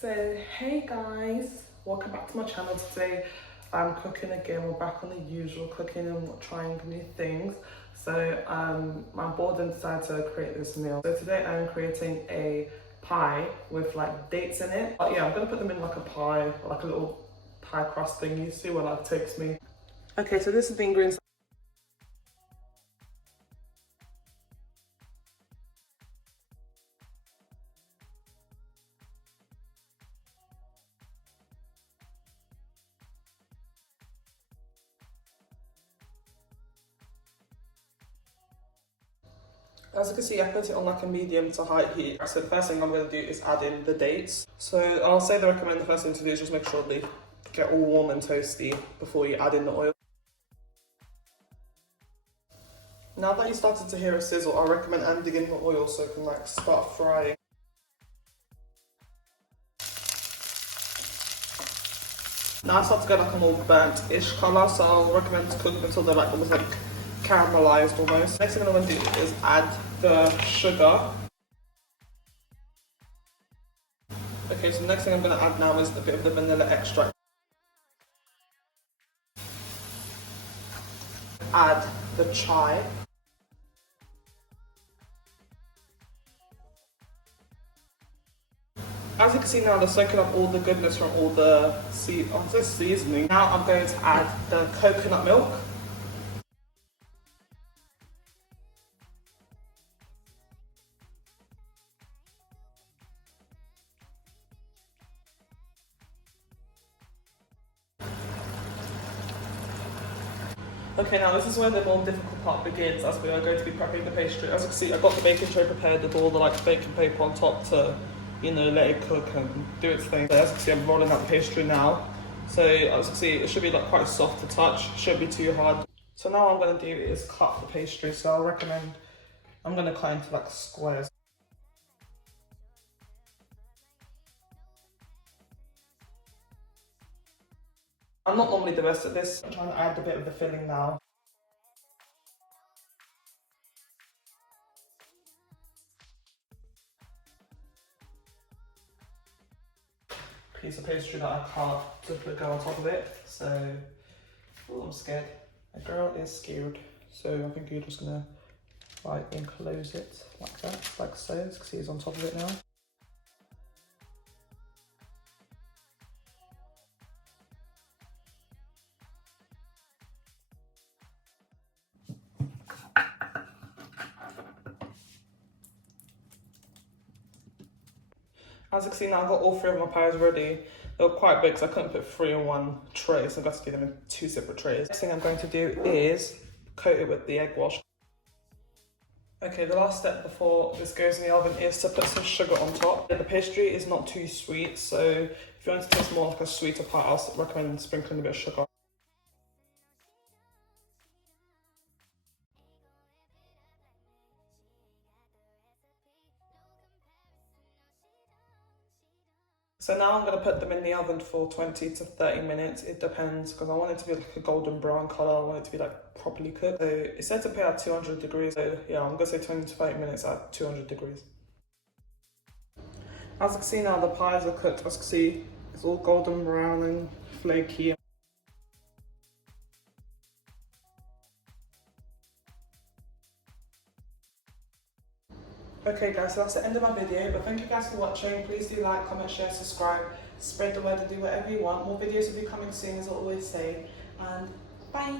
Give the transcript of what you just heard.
So hey guys, welcome back to my channel. Today I'm cooking again. We're back on the usual cooking and trying new things. So I'm bored and decided to create this meal. So today I'm creating a pie with like dates in it. But yeah, I'm gonna put them in like a pie, like a little pie crust thing. You see where that takes me. Okay, so this is the ingredients. As you can see, I put it on like a medium to high heat. So the first thing I'm going to do is add in the dates. So I'll say the recommend the first thing to do is just make sure they get all warm and toasty before you add in the oil. Now that you started to hear a sizzle, I recommend adding in the oil so it can like start frying. Now I start to get like a more burnt-ish colour, so I'll recommend to cook them until they're like almost like caramelized almost. Next thing I'm going to do is add the sugar. Okay, so the next thing I'm going to add now is a bit of the vanilla extract. Add the chai. As you can see now, they're soaking up all the goodness from all the seasoning. Now I'm going to add the coconut milk. Okay, now this is where the more difficult part begins, as we are going to be prepping the pastry. As you can see, I've got the baking tray prepared with all the like baking paper on top to, you know, let it cook and do its thing. So as you can see, I'm rolling out the pastry now. So as you can see, it should be like quite soft to touch, shouldn't be too hard. So now what I'm going to do is cut the pastry. So I recommend, I'm going to cut into like squares. I'm not normally the best at this. I'm trying to add a bit of the filling now. Piece of pastry that I cut to go on top of it. So, oh, I'm scared. A girl is scared. So I think you're just gonna like enclose it like that, like so. As you can see, it's on top of it now. As you can see now, I've got all three of my pies ready. They were quite big, so I couldn't put three in one tray, so I've got to do them in two separate trays. Next thing I'm going to do is coat it with the egg wash. Okay, the last step before this goes in the oven is to put some sugar on top. The pastry is not too sweet, so if you want to taste more like a sweeter pie, I'll recommend sprinkling a bit of sugar. So now I'm going to put them in the oven for 20 to 30 minutes. It depends, because I want it to be like a golden brown colour. I want it to be like properly cooked. So it's said to be at 200 degrees. So yeah, I'm going to say 20 to 30 minutes at 200 degrees. As you can see now, the pies are cooked. As you can see, it's all golden brown and flaky. Okay guys, so that's the end of my video, but thank you guys for watching. Please do like, comment, share, subscribe, spread the word and do whatever you want. More videos will be coming soon, as I always say, and bye!